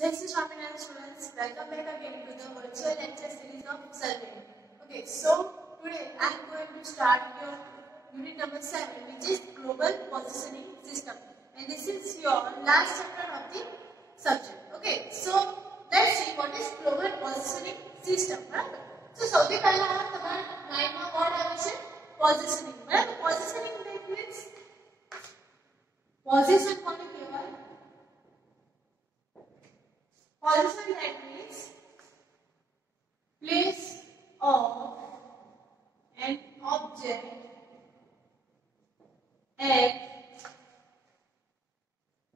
Jai Shri Swaminarayan students, welcome back again to the virtual lecture series of survey. Okay, so today I am going to start your unit number 7, which is global positioning system, and this is your last chapter of the subject. Okay, so let's see what is global positioning system. Right? So સૌથી પહેલા તમારા માઇન્ડમાં word આવે છે positioning. બરાબર? Positioning means position કોને કહેવાય? Position that means place of an object at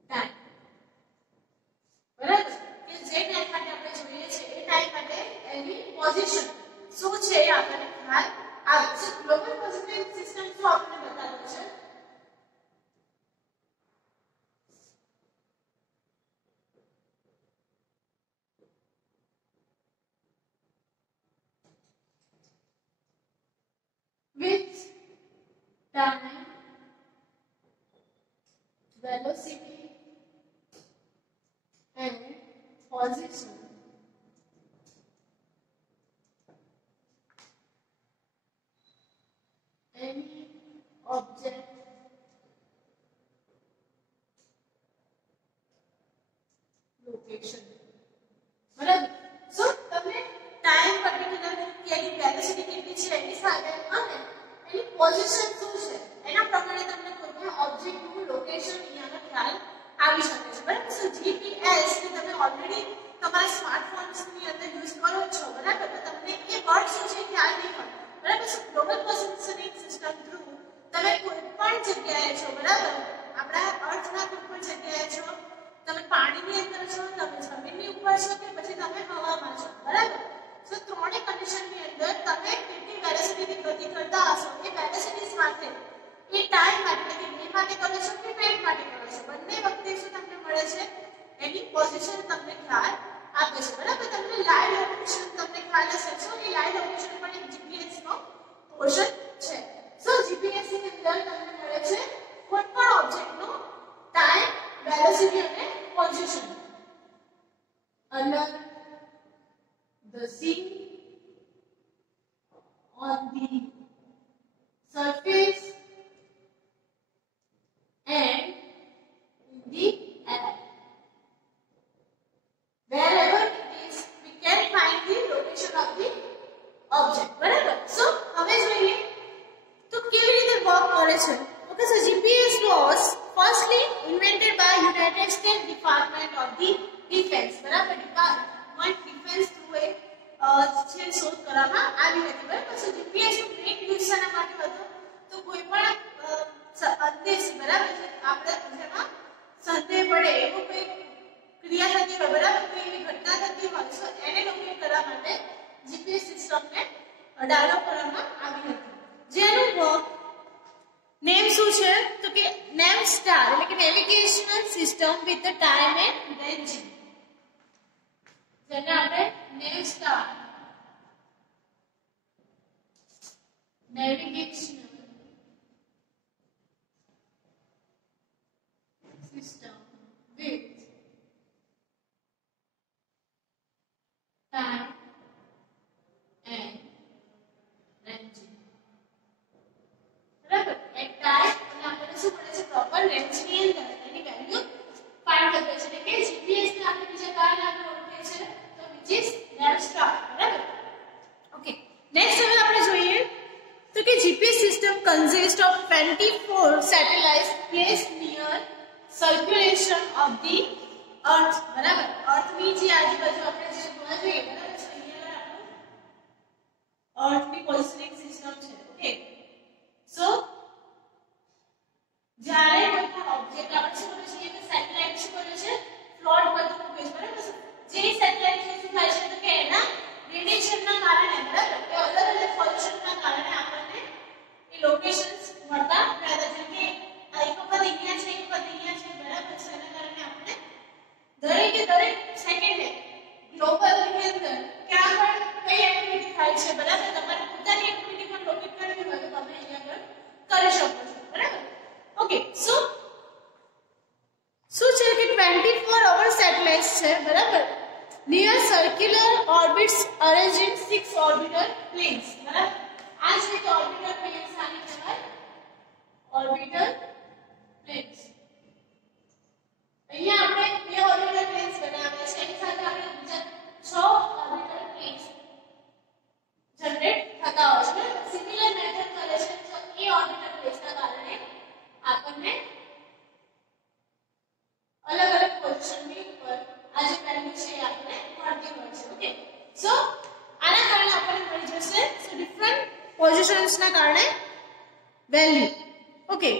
time. બરાબર કે જે ટાઈમ માટે આપણે જોઈએ છે એ ટાઈમ માટે એની પોઝિશન શું છે એ આપણને ખ્યાલ આવે છે. ગ્લોબલ પોઝિશનિંગ સિસ્ટમ શું આપણને બતાવે છે? With time, velocity and position any object location. બરાબર? સો તમને ટાઈમ પર્ટિક્યુલર કે એની વેલોસિટી કેટલી છે એની સાથે અને એની પોઝિશન શું છે એના પ્રમાણે તમને કોઈ પણ ઓબ્જેક્ટનું લોકેશન અહીંયાનો ખ્યાલ આવી શકે છે. બરાબર? સો જીપીએસ ને તમે ઓલરેડી તમારા સ્માર્ટફોન્સની અંદર યુઝ કરો છો. બરાબર? તો તમને એ વર્ડ શું છે ખ્યાલ નહીં હોય. બરાબર? સો ગ્લોબલ પોઝિશનિંગ સિસ્ટમ થ્રુ તમે કોઈ પણ જગ્યાએ છો. બરાબર? આપણા અર્થના કોઈ પણ જગ્યાએ છો, તમે પાણીની અંદર છો, તમે જમીનની ઉપર છો કે પછી તમે હવામાં છો. બરાબર? સો ત્રણેય કન્ડિશનની અંદર તમે કેટલી વેલોસિટીથી ગતિ કરતા હશો એ વેલોસિટી સાથે એ ટાઈમ માટે કે બે માટે કરો છો કે મિનિટ માટે કરો છો, બંને વખતે શું તમને મળે છે એની પોઝિશન તમને ખ્યાલ આપે છે. બરાબર? તમને લાઈવ લોકેશન તમને ખ્યાલ હશે. સો એ લાઈવ લોકેશન પણ એક જીપીએસ નો પોર્શન છે. સો જીપીએસ ની અંદર તમને મળે છે કોઈ પણ ઓબ્જેક્ટનો ટાઈમ, વેલોસિટી અને position. Under the sea, on the surface and in the air. Wherever it is, we can find the location of the object. બરાબર? So હવે જોઈએ તો કેવી રીતે વર્ક કરે છે. Okay, so GPS was firstly invented by United States Department of the Defense. બરાબર? Department Defense through a છે શોધ કરવામાં આવી હતી. બરાબર? સો જીપીએસ નું મેઇન યુઝ શેના માટે હતો? તો કોઈ પણ સંદેશ, બરાબર છે, આપણે જેમાં સંદેહ પડે એવું કોઈ ક્રિયા થતી હોય, બરાબર, કોઈ એવી ઘટના થતી હોય, સો એને લોકેટ કરવા માટે જીપીએસ સિસ્ટમને ડેવલપ કરવામાં આવી હતી. જેનું નેમ શું છે? તો કે નેમ સ્ટાર એટલે કે navigational system with the time and ranging, જેને આપણે name star navigation system with time and ranging. બરાબર? એક ટાઈમ અને આપણને શું મળે છે પ્રોપર રેન્જની અંદર એની વેલ્યુ ફાઇન્ડ કરવી છે. એટલે કે જીપીએસ ને આપણે બીજા કયા નામે ઓળખીએ છીએ? તો which is navstar. બરાબર? ઓકે, નેક્સ્ટ હવે આપણે જોઈએ તો કે GPS system consists of 24 satellites placed near circulation of the earth. બરાબર? અર્થ ની જે આજુબાજુ આપણે જે જોવા જોઈએ. બરાબર? તો અહીંયા આપણું અર્થ ની પોઝિશનિંગ સિસ્ટમ છે. ઓકે, સો જ્યારે કોઈ પણ ઓબ્જેક્ટ આપણે શું કરીએ છીએ કે સેટેલાઇટ શું કરે છે પ્લોટ બધું મૂકે છે. બરાબર? જે સેટેલાઇટ શું થાય છે તો કે એના રેડિયેશનના કારણે, બરાબર, કે અલગ અલગ પોલ્યુશનના કારણે આપણને એ લોકેશન્સ મળતા રહેતા. જેમ કે એક વખત અહીંયા છે, એક વખત અહીંયા છે. બરાબર છે? એના કારણે આપણે દરેકે દરેક સેકન્ડે ગ્લોબલ ની અંદર ક્યાં પણ કઈ એક્ટિવિટી થાય છે. બરાબર? તમારી પોતાની એક્ટિવિટી પણ લોકેટ કરવી હોય તો તમે અહીંયા પર કરી શકો છો. બરાબર? ઓકે, સો શું છે કે 24 અવર સેટેલાઇટ satellite છે બરાબર near circular orbits arranged in 6 orbital planes બરાબર આ છે કે orbital planes આને કહેવાય orbital planes અહીંયા આપણે બે orbital planes બનાવ્યા છે એની સાથે આપણે બીજા 6 orbital planes જનરેટ થતા હોય છે સિમિલર મેથડ કરે છે તો એ ઓર્બિટલ પ્લેસના કારણે આપણને अलग अलग पोजीशन में ऊपर आज वैल्यू છે આપણે મળતી હોય છે ઓકે સો આના કારણે આપણને મળી જશે સો ડિફરન્ટ પોઝિશન્સ ના કારણે value okay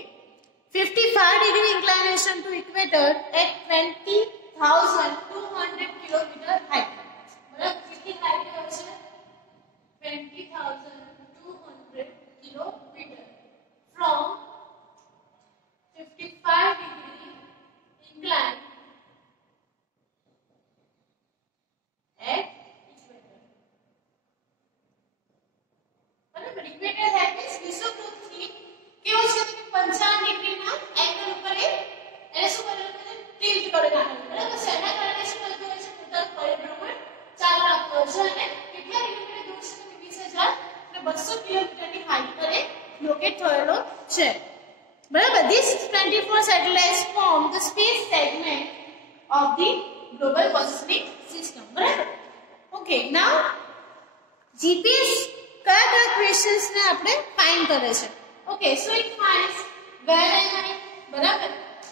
55 degree inclination to equator at 20,200 kilometer height બરાબર કેટલી હાઈટ હોય છે 20,200 kilometer from 55 degree incline at equator બરાબર equator that means વિષુવવૃત્તથી કેવો છે કે 55 ડિગ્રી ના એંગલ ઉપર એને શું કરેલું છે ટિલ્ટ કરી નાખેલું બરાબર છે એના કારણે શું થતું હોય છે પોતાનું પરિભ્રમણ ચાલુ રાખતો હોય છે અને કેટલા કિલોમીટર દૂર છે તો 20,200 કિલોમીટરની હાઈટ પર લોકેટ થયેલો છે બરાબર these 24 satellites form the space segment of the global positioning system બરાબર okay now GPS કયા ક્વેશ્ચન્સ ને આપણે ફાઇન્ડ કરે છે okay so it finds where am I બરાબર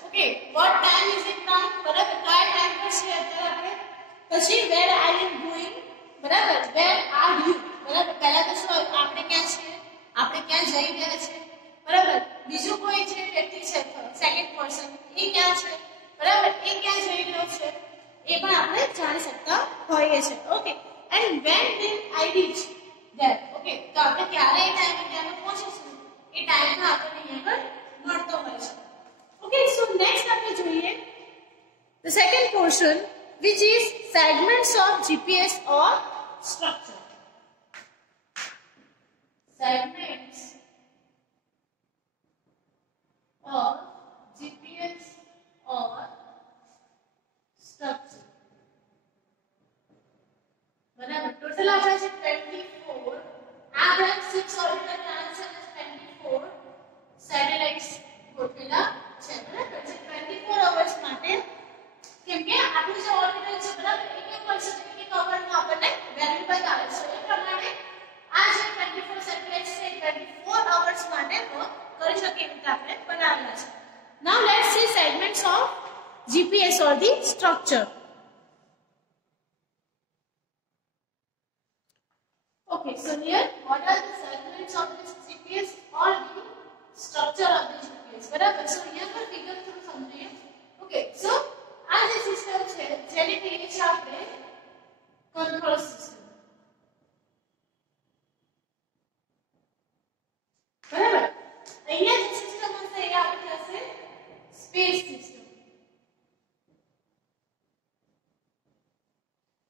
okay what time is it now બરાબર કયા ટાઈમ પર છે અત્યારે આપણે પછી where I am going બરાબર where are you બરાબર પહેલા તો શું આપણે ક્યાં છે આપણે ક્યાં જઈ રહ્યા છે બરાબર બીજું કોઈ છે વ્યક્તિ છે સેકન્ડ પર્સન એ ક્યાં છે બરાબર એ ક્યાં જઈ રહ્યો છે એ પણ આપણે જાણી શકતા હોઈએ છે okay and when will I reach there okay તો આપણે ક્યારે એ ટાઈમે ત્યાં પહોંચીશું એ ટાઈમમાં આપણને અહીંયા પર મળતો હોય છે ઓકે સો નેક્સ્ટ આપણે જોઈએ the second portion which is segments of GPS or structure segments or GPS or structure બરાબર ટોટલ આપણે છે 24 આ બધા 6 ઓર્બિટલ પ્લાન્સ અને 24 સેટેલાઇટ્સ ગોઠવેલા છે બરાબર જે 24 અવર્સ માટે કેમ કે આપણું જે ઓર્બિટલ છે બરાબર એક પર્સન એક અવરમાં આપણને વેલ્યુ બતાવે છે એ પ્રમાણે આ જે 24 સેટેલાઇટ્સ છે 24 અવર્સ માટે વર્ક કરી શકે એવી રીતે આપણે બનાવેલા છે now let's see segments of GPS or the structure okay so here what are the segments of this GPS or the structure of the GPS બરાબર so અહીંયા પર ફિગર થોડું સમજીએ okay so આ જે સિસ્ટમ છે જેને કહીએ છીએ આપણે કંટ્રોલ સિસ્ટમ બરાબર અહીંયા જે સિસ્ટમ હશે એ આપણી હશે space system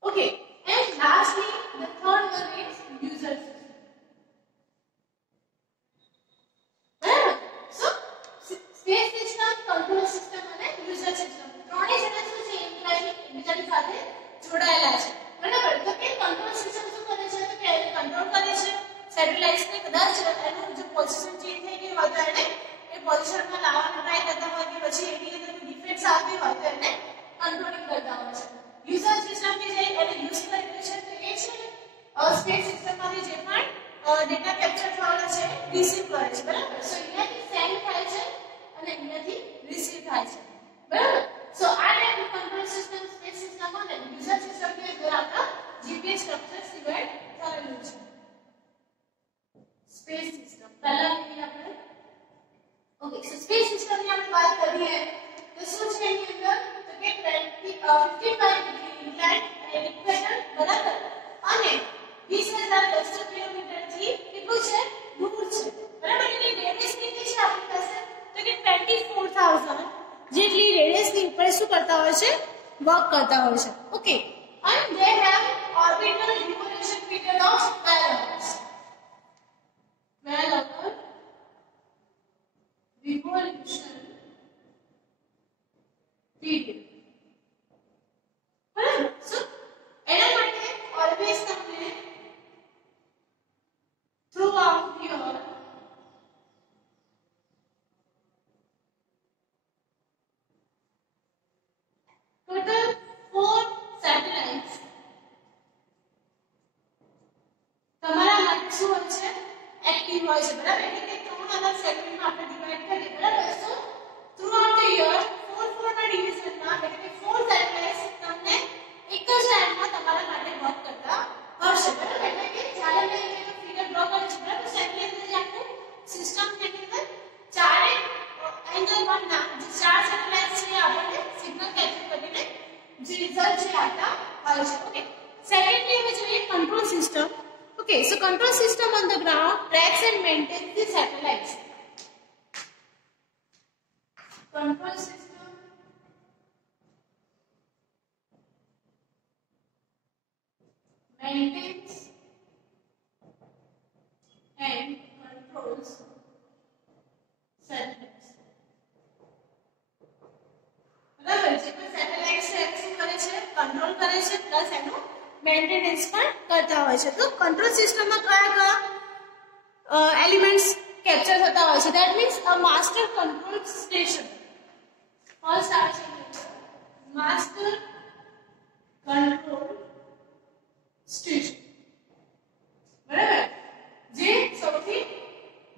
okay and lastly the third one is user system બરાબર so space system control system અને યુઝર સિસ્ટમ ત્રણેય જણા શું છે એકબીજાની સાથે જોડાયેલા છે બરાબર તો કે કંટ્રોલ સિસ્ટમ શું કરે છે તો કે કંટ્રોલ કરે છે સેટેલાઇટ્સ ને કદાચ એનું જે પોઝિશન ચેન્જ થઈ ગઈ હોય તો એને એ પોઝિશનમાં લાવવાનો ટ્રાય કરતા હોય કે પછી એની અંદર ડિફેક્ટ્સ આવતી હોય તો એને કંટ્રોલિંગ કરતા હોય છે યુઝર સિસ્ટમ કે જે એને યુઝ કરી રહી છે તો એ છે સ્પેસ સિસ્ટમમાંથી જે પણ ડેટા કેપ્ચર થવાનો છે રિસીવ કરે છે બરાબર સો અહીંયાથી સેન્ડ થાય છે અને અહીંયાથી રિસીવ થાય છે બરાબર સો આ ટાઈપનું કંટ્રોલ સિસ્ટમ સ્પેસ સિસ્ટમ અને યુઝર સિસ્ટમ ની અંદર આપણા જીપીએસ સ્ટ્રક્ચર સિવાય કરેલું છે સ્પેસ સિસ્ટમ પહેલા લઈએ આપણે ઓકે સો સ્પેસ સિસ્ટમ ની આપણે વાત કરીએ તો શું છે એની અંદર તો કે 55 ડિગ્રી ઇનલાઇન અને ઇક્વેટર બરાબર અને 20,200 કિલોમીટર થી કેટલું છે દૂર છે બરાબર એટલે રેડિયસ કેટલી છે આપણી પાસે તો કે 24,000 જેટલી રેડિયસ ની ઉપર શું કરતા હોય છે વર્ક કરતા હોય છે okay and they have orbital revolution period of 12 hours 12 hour revolution period જે રિઝલ્ટ છે આપતા હોય છે. ઓકે, સેકન્ડલી હવે જોઈએ control system. Okay, so control system on the ground tracks and maintains the satellites. Control system maintains and controls satellites. બરાબર, જે પણ સેટેલાઇટ છે એ શું કરે છે? કંટ્રોલ કરે છે પ્લસ એનું મેન્ટેનન્સ પણ કરતા હોય છે. તો કંટ્રોલ સિસ્ટમમાં કયા કયા એલિમેન્ટ્સ કેપ્ચર થતા હોય છે? That means uh master control station. First આવે છે માસ્ટર કંટ્રોલ સ્ટેશન. બરાબર, જે સૌથી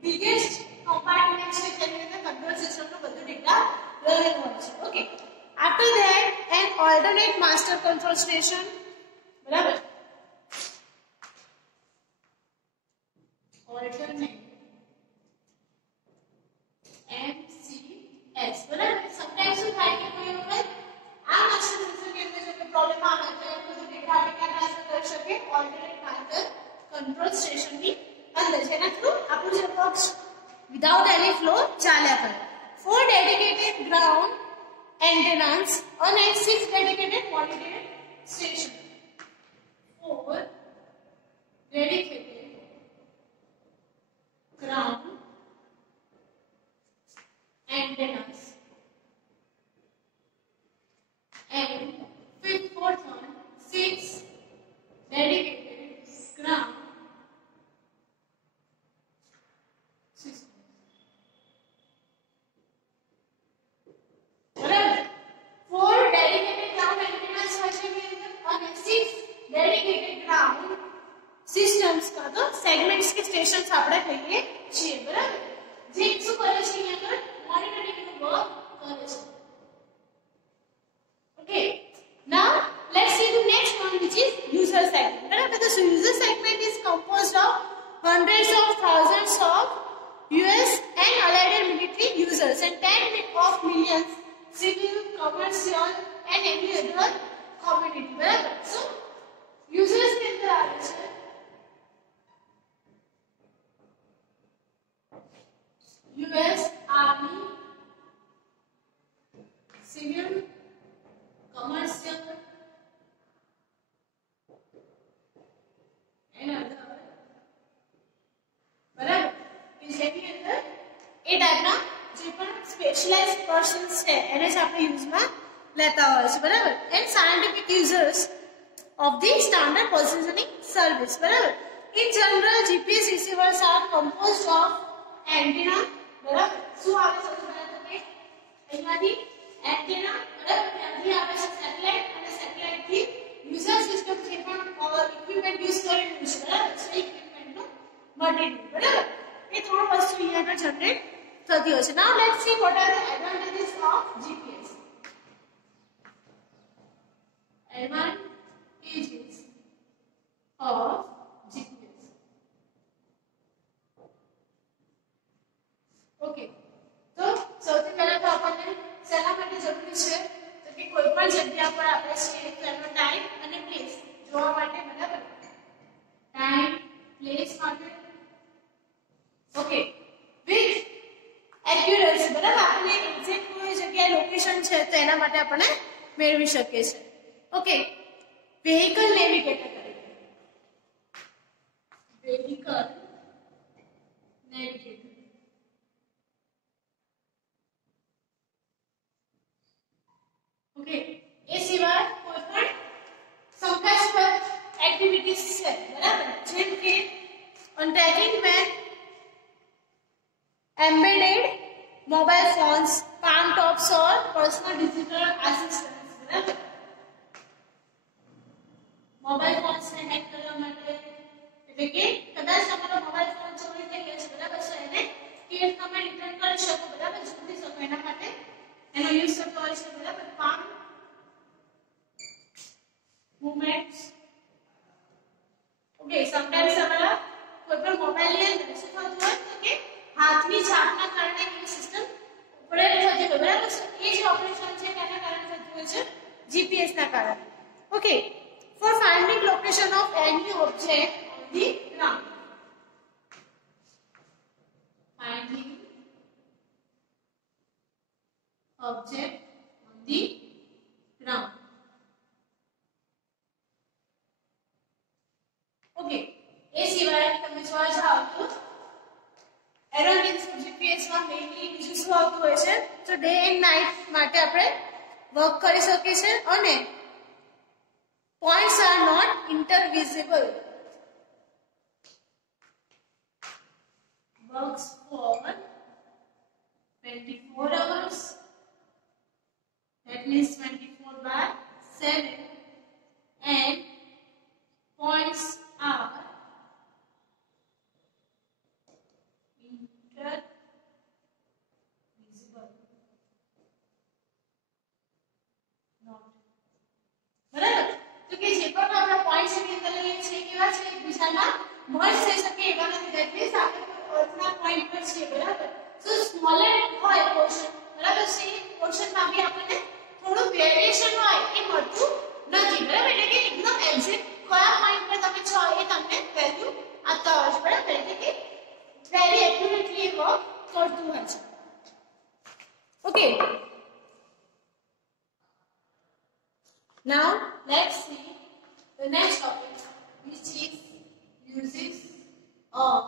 બિગેસ્ટ કમ્પાર્ટમેન્ટ છે જેની અંદર કંટ્રોલ સિસ્ટમનો બધો ડેટા રહેલો હોય છે. Okay, after that an alternate master control station. બરાબર, ઓલ્ટરનેટ MCS. બરાબર, સમટાઈમ્સ શું થાય કે કોઈ વખત આ માસ્ટર સિસ્ટમ કે અંદર જો કોઈ પ્રોબ્લેમ આવે તો એ બધું ડેટા આપણે ક્યાં ટ્રાન્સફર કરી શકીએ? ઓલ્ટરનેટ માસ્ટર કંટ્રોલ સ્ટેશન ની અંદર, જેના થ્રુ આપણું જે વર્ક વિધાઉટ એની ફ્લો ચાલ્યા કરે. 4 ડેડિકેટેડ ગ્રાઉન્ડ એન્ટેનાસ અને 6 dedicated monitoring station. 4 dedicated ground antennas and fourth one 6 dedicated ground systems. બરાબર, 4 dedicated ground antennas હોય છે અને 6 dedicated ground systems का तो segments के stations આપણે કહીએ છીએ. બરાબર, જે શું કરે છે અહીંયા આગળ મોનિટરિંગ નું વર્ક કરે છે. Okay, now let's see the next one which is user segment. બરાબર, તો user segment is composed of hundreds of thousands of US and allied military users and 10 of millions civil, commercial and any other community. બરાબર, so users के अंदर આવે છે US Army, civil, commercial and other. બરાબર, કે જેની અંદર એ ટાઈપના જે પણ સ્પેશિયલાઇઝ્ડ પર્સન્સ છે એને જ આપણે યુઝમાં લેતા હોય છે. બરાબર, and scientific users of the standard positioning service. બરાબર, in general GPS receivers are composed of antenna. બરાબર, શું આવે છે બરાબર કે અહીંયાથી એન્ટેના. બરાબર, ત્યાંથી આવે છે સેટેલાઇટ અને સેટેલાઇટ થી યુઝર સિસ્ટમ જે પણ ઇક્વિપમેન્ટ યુઝ કરેલું છે. બરાબર, સો ઇક્વિપમેન્ટનું મટીરિયલ. બરાબર, એ ત્રણ વસ્તુ અહીંયા આગળ જનરેટ થતી હોય છે. Now let's see what are the advantages of GPS. Advantages of GPS. Okay, તો સૌથી પહેલા તો આપણને શેના માટે જરૂરી છે? તો કે કોઈ પણ જગ્યા પર આપણે છીએ તો એનો ટાઈમ અને પ્લેસ જોવા માટે. બરાબર, ટાઈમ પ્લેસ માટે. Okay, with accuracy. બરાબર, આપણે એક્ઝેક્ટ કોઈ જગ્યાએ લોકેશન છે તો એના માટે આપણે મેળવી શકીએ છીએ. ઓકે, vehicle navigator करेंगे. vehicle navigator. ओके, એ સિવાય કોઈ પણ શંકાસ્પદ એક્ટિવિટીઝ છે. બરાબર, જેમ કે on tracking when embedded mobile phones, palm tops or personal digital assistants. બરાબર, મોબાઈલ ફોન્સ ને હેક કરવા માટે, એટલે કે કદાચ તમારો મોબાઈલ ફોન ચોરી થઈ ગયો છે. બરાબર, સો એને કેવી તમે રિટર્ન કરી શકો. બરાબર, શોધી શકો એના માટે એનો યુઝ થતો હોય છે. બરાબર, પામ જીપીએસ ના કારણે. Okay, for finding location of any object on the ground. Finding object on the ground. Okay, એ સિવાય તમે જોવા જાવ તો એરોનોટિક્સ જીપીએસ માં મેઇનલી બીજું શું આવતું હોય છે, તો ડે એન્ડ નાઇટ માટે આપણે વર્ક કરી શકીએ છીએ અને points are not intervisible. Works for 24 hours. That means 24/7, and points are intervisible. Not. બરાબર, તો કે જે પણ આપણા પોઈન્ટ્સ ની અંદર લઈએ છીએ કેવા છે, એકબીજાના મર્જ થઈ શકે એવા નથી. That means આપણે અર્થના પોઈન્ટ પર છીએ. બરાબર, so smaller હોય પોર્શન, બરાબર, સેમ પોર્શનમાં બી આપણને થોડું વેરિએશન હોય એ મળતું નથી. બરાબર, એટલે કે એકદમ એક્ઝેક્ટ કયા પોઈન્ટ પર તમે છો એ તમને વેલ્યુ આપતા હોય છે. બરાબર, એટલે કે વેરી એક્યુરેટલી વર્ક કરતું હોય છે. Okay, now let's see the next topic, which is uses or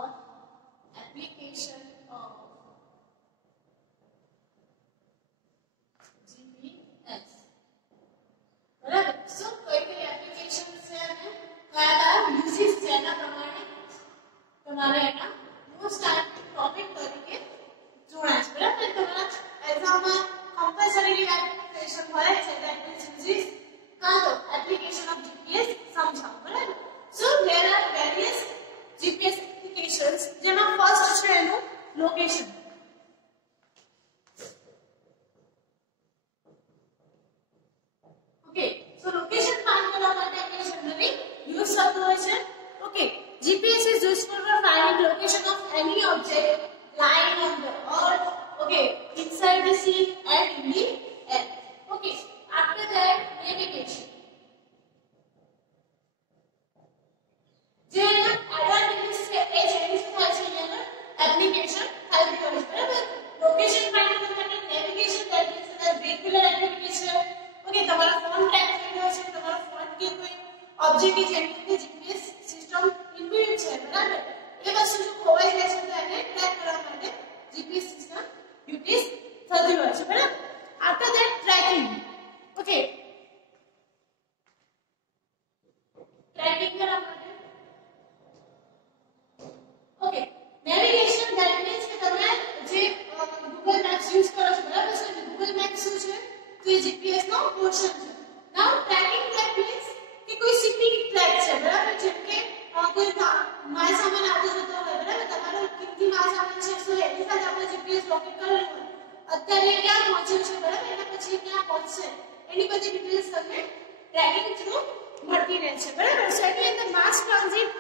application of GPS. બરાબર, સો કઈ કઈ એપ્લિકેશન છે અને કયા યુઝિસ છે એના પ્રમાણે તમારે એના મોસ્ટ ટોપિક તરીકે જોડાય છે. બરાબર, તમારા એક્ઝામમાં કમ્પલસરી એપ્લિકેશન હોય છે, ધેટ મીન્સ યુઝિસ કાં તો એપ્લિકેશન ઓફ જીપીએસ સમજાવો. બરાબર, so there are various GPS applications, જેમાં ફર્સ્ટ છે એનું location. Okay, so location find કરવા માટે આપણે જનરલી યુઝ થતું હોય છે. Okay, GPS is useful for finding location of any object lying on the earth, okay, inside the sea and in the air. Okay, after that navigation. જે advantage છે એ જેની શું થાય છે એના એપ્લિકેશન હેલ્પ કરે છે. બરાબર, લોકેશન ફાઇન્ડ કરવા માટે navigation, that means regular activity છે. ઓકે, તમારો ફોન ટ્રેક કરી રહ્યો છે, તમારો ફોન કે કોઈ ઓબ્જેક્ટ કે જેની અંદર જીપીએસ સિસ્ટમ ઇનબિલ્ટ છે. બરાબર, એ વસ્તુ જો ખોવાઈ જાય છે તો એને ટ્રેક કરવા માટે જીપીએસ સિસ્ટમ યુઝ થતી હોય છે. બરાબર, after that tracking. Okay, tracking કરવા માટે ઓકે નેવિગેશન, ધેટ મીન્સ કે તમે જે ગૂગલ મેપ્સ યુઝ કરો છો. બરાબર, સો ગૂગલ મેપ્સ શું છે, તો એ જીપીએસ નો પોર્શન છે. નાઉ ટ્રેકિંગ, ધેટ મીન્સ કે કોઈ શિપિંગ ટ્રેક છે. બરાબર, જેમ કે કોઈ માલ સામાન આવતો જતો હોય. બરાબર, તમારો કિંમતી માલ સામાન છે, સો એની સાથે આપણે જીપીએસ લોકેટ કરેલું હોય, અત્યારે ક્યાં પહોંચ્યું છે. બરાબર, એના પછી ક્યાં પહોંચશે એની બધી ડિટેલ્સ તમને ટ્રેકિંગ થ્રુ મળતી રહે છે. બરાબર, સો એની અંદર માસ ટ્રાન્ઝિટ,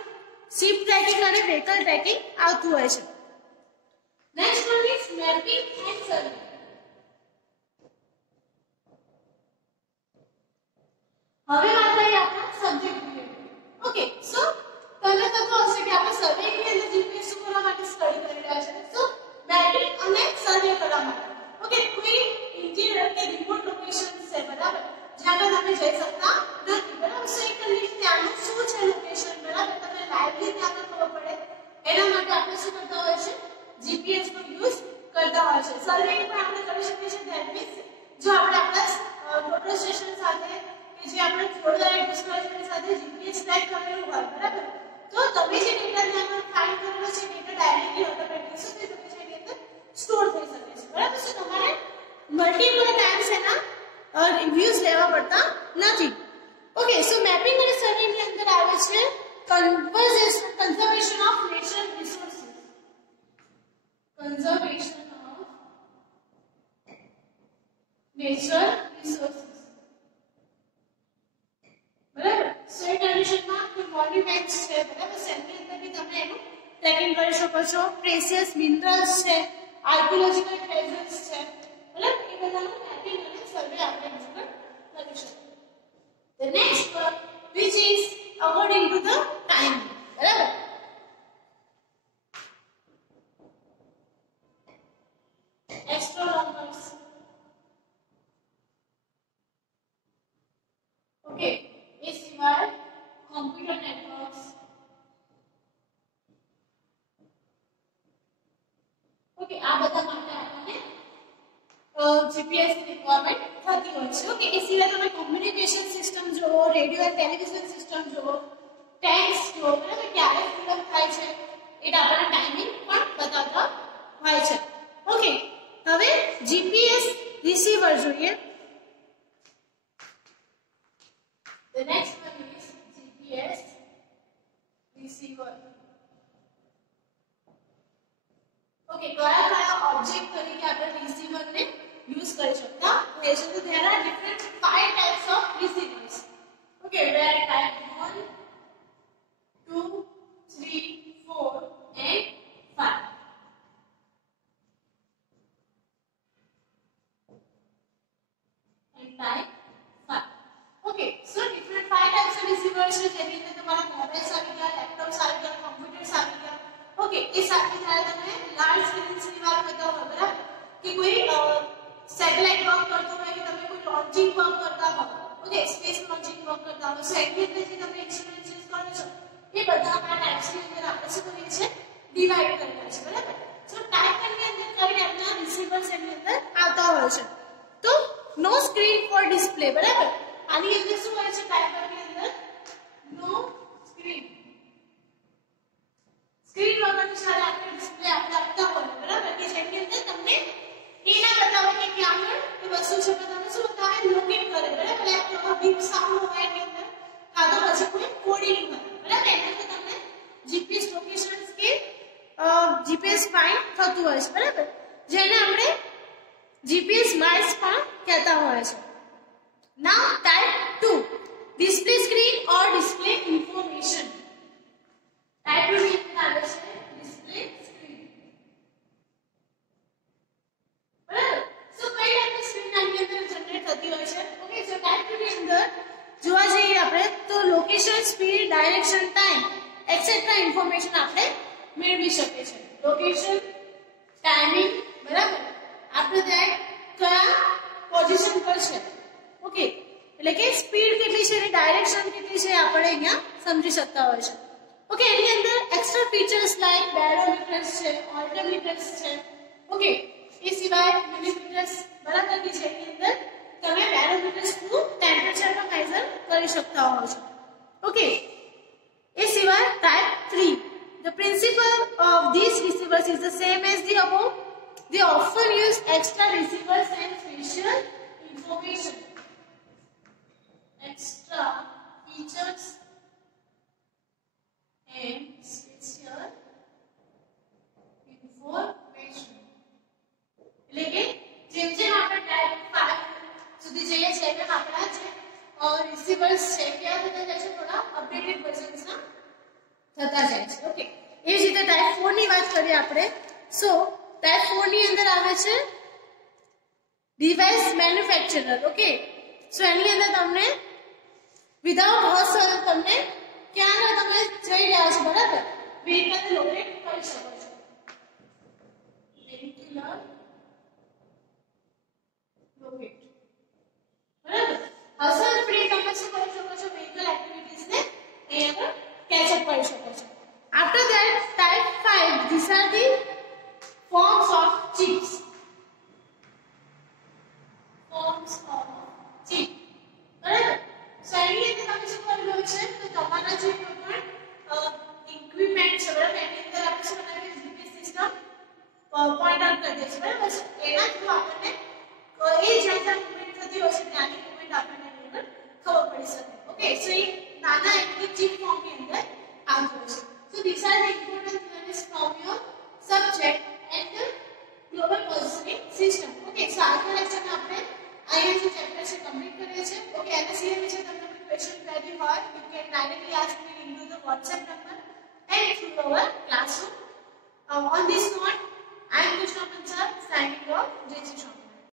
શિપ ટ્રેકિંગ અને વ્હીકલ ટ્રેકિંગ આવતું હોય છે. Next one is mapping and survey. હવે વાત આવી આપણા સબ્જેક્ટ રિલેટેડ. ઓકે, સો તમને થતું હશે કે આપણે સર્વે ની અંદર જીપીએસ શું કરવા માટે સ્ટડી કરી રહ્યા છે, સો મેપિંગ અને સર્વે કરવા માટે. ઓકે, કોઈ ઇન્ટિરિયર કે રિમોટ લોકેશન છે. બરાબર, જ્યાં તમે જઈ શકતા નથી. બરાબર, સો એક લિસ્ટ ત્યાંનું શું છે લોકેશન. બરાબર, તમને લાઈવલી ત્યાં ખબર પડે એના માટે આપણે શું કરતા હોય છે, જીપીએસ નો યુઝ કરતા હોય છે. સર્વેઇંગ પણ આપણે કરી શકીએ છીએ. ધેટ મીન્સ જો આપણે આપણા મોટર સ્ટેશન સાથે કે જે આપણે થોડા યુઝ કરે છે એની સાથે જીપીએસ ટ્રેક કરેલું હોય. બરાબર, તો તમે જે ડેટા ત્યાં ફાઇન્ડ કરેલો છે ડેટા ડાયરેક્ટલી ઓટોમેટિકલી શું થઈ શકે છે, એની અંદર સ્ટોર થઈ શકે છે. બરાબર, સો તમારે મલ્ટીપલ ટાઈમ્સ એના રિવ્યુઝ લેવા પડતા નથી. ઓકે, સો મેપિંગ અને સર્વેઇંગ ની અંદર આવે છે conservation of natural resources. Conservation of natural resources. બરાબર, સો એ કન્ડિશનમાં કોઈ મોન્યુમેન્ટ્સ છે. બરાબર, સેન્ટ્રલ અંદર બી તમે એનું ટ્રેકિંગ કરી શકો છો. પ્રેશિયસ મિનરલ્સ છે, આર્કિયોલોજીકલ ટ્રેઝર્સ છે. બરાબર, એ બધાનું મેપિંગ અને સર્વે આપણે કરી શકીએ. સિસ્ટમ જુઓ, ટેન્સ જુઓ, બરાબર, ક્યારે ફિલઅપ થાય છે એ આપણને ટાઈમિંગ પણ બતાવતા હોય છે. ઓકે, હવે જીપીએસ રિસીવર જોઈએ. The next one is GPS receiver. Okay, કયા ઓબ્જેક્ટ તરીકે આપણે રિસીવર ને યુઝ કરી શકતા હોય છે? તો there are different 5 types of receivers. Okay, where type 1, 2, 3, 4 and 5. And type 5. Okay, so different 5 types of receivers છે, જેની અંદર તમારા મોબાઈલ્સ આવી ગયા, લેપટોપ્સ આવી ગયા, કમ્પ્યુટર્સ આવી ગયા. ઓકે, એ સાથે જ્યારે તમે લાર્જ સ્ક્રીન્સની વાત કરતા હો, બરાબર, કે કોઈ સેટેલાઇટ વર્ક કરતો હોય, કે તમે કોઈ લોન્ચિંગ વર્ક કરતા હો, ઓકે, સ્પેસ લોન્ચિંગ વર્ક કરતા હો, સો એની અંદર જે તમે ઇન્સ્ટ્રુમેન્ટ યુઝ કરો છો એ બધા આ ટાઈપ્સની અંદર આપણે શું કરીએ છીએ, ડિવાઇડ કરેલા છે, બરાબર. સો ટાઈપ ની અંદર કરીને આપણા રિસીવર્સ એની અંદર આવતા હોય છે. તો નો સ્ક્રીન ફોર ડિસ્પ્લે, બરાબર, આની અંદર શું હોય છે, ટાઈપર ની અંદર નો સ્ક્રીન, સ્ક્રીન વગરની જ્યારે આપણે ડિસ્પ્લે આપણે આપતા હોય, બરાબર, કે જેની અંદર તમને એ ના બતાવે કે ક્યાં આગળ એ વસ્તુ છે, પણ તમને શું બતાવે, લોકેટ કરે, બરાબર, લાઈક બીપ સાઉન્ડ હોય એની અંદર, કાં તો પછી કોઈ કોડિંગ હોય, બરાબર, એનાથી તમને જીપીએસ લોકેશન્સ કે જીપીએસ ફાઇન્ડ થતું હોય છે, બરાબર, જેને આપણે જીપીએસ માઇલ્સ પણ કહેતા હોય છે. Now type 2, display screen or display information. Type 2 ની અંદર આવે છે display screen, બરાબર. સો કઈ ટાઈપની સ્ક્રીન આની અંદર જનરેટ થતી હોય છે? ઓકે, સો type 2 ની અંદર જોવા જઈએ આપણે તો location, speed, direction, time et cetera information આપણે મેળવી શકીએ છીએ. લોકેશન, ટાઈમિંગ, બરાબર, આપણે ત્યાં કયા પોઝિશન પર છે, ઓકે, એટલે કે સ્પીડ કેટલી છે અને ડાયરેક્શન કેટલી છે આપણે અહીંયા સમજી શકતા હોય છે. ઓકે, એની અંદર એક્સ્ટ્રા ફીચર્સ લાઈક બેરોમીટર્સ છે, ઓલ્ટોમીટર્સ છે, ઓકે, એ સિવાય મિલીમીટર્સ, બરાબર, કે જેની અંદર તમે બેરોમીટર્સ થ્રુ ટેમ્પરેચરનો મેઝર કરી શકતા હો છો. ઓકે, એ સિવાય type 3, the principle of these receivers is the same as the above. They often use extra receivers and special information, extra features and special information. એટલે કે જેમ જેમ આપણે ટાઈપ 5 સુધી જઈએ છીએ તેમ આપણા જે રિસીવર્સ છે કેવા થતા જાય છે, થોડા અપડેટેડ વર્ઝન્સના થતા જાય છે. ઓકે, એ જ રીતે ટાઈપ 4 ની વાત કરીએ આપણે. સો ટાઈપ 4 ની અંદર આવે છે ડિવાઇસ મેન્યુફેક્ચરર. ઓકે, સો એની અંદર તમને વિધાઉટ હોસ્ટલ તમને ક્યાં તમે જઈ રહ્યા છો, બરાબર, વેહિકલ લોકેટ કરી શકો છો. વેહિકલ લોકેટ, બરાબર, હસલ ફ્રી તમે શું કરી શકો છો, વેહિકલ એક્ટિવિટીઝ ને અહીંયા કેચઅપ કરી શકો છો. After that type 5, this are the forms of chips. Forms of chip, બરાબર. સો એની અંદર તમે શું કરેલું છે, તો તમારા જે કોઈ પણ ઇક્વિપમેન્ટ છે, બરાબર, એની અંદર આપણે શું બનાવીએ, જીપીએસ સિસ્ટમ પોઈન્ટ આઉટ કરી દે છે, બરાબર, એના થ્રુ આપણને એ જ્યાં જ્યાં મૂવમેન્ટ થતી હોય છે ત્યાંની મૂવમેન્ટ આપણને એની અંદર ખબર પડી શકે. ઓકે, સો એ નાના એક ચિપ ફોર્મની અંદર આવતું હોય છે. So this are the important things from your subject and the global positioning system. Okay, so આજના લેક્ચરમાં આપણે અહીંયા જે ચેપ્ટર છે કમ્પ્લીટ કરીએ છીએ. ઓકે, એના વિશે તમને કોઈ ક્વેશ્ચન ક્વેરી હોય, you can directly ask me into the WhatsApp number and through our classroom. On this note, I am Krishna Pansar signing off. Jai Shri Ram.